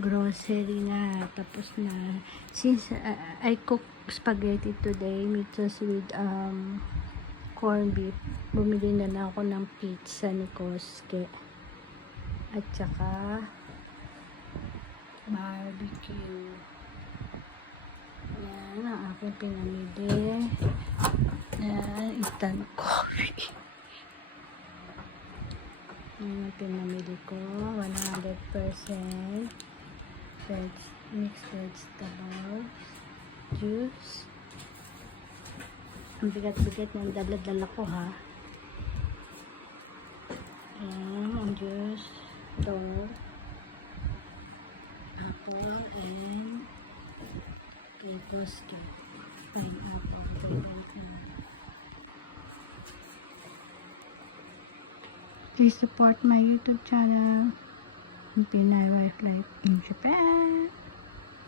grocery na. Tapos na. Since I cook spaghetti today, mixed with corned beef, bumili na lang ako ng pizza ni Koske. At saka barbecue. Yan ang aking pinamili. Yan, instant coffee. Yan ang pinamili ko. 100% mixed vegetables, juice. Ang bigat-bigat ng dala-dala ko, ha. Yan, ang juice. Ito. Apple and Koske. Pineapple. Please support my YouTube channel, Pinay Wife Life.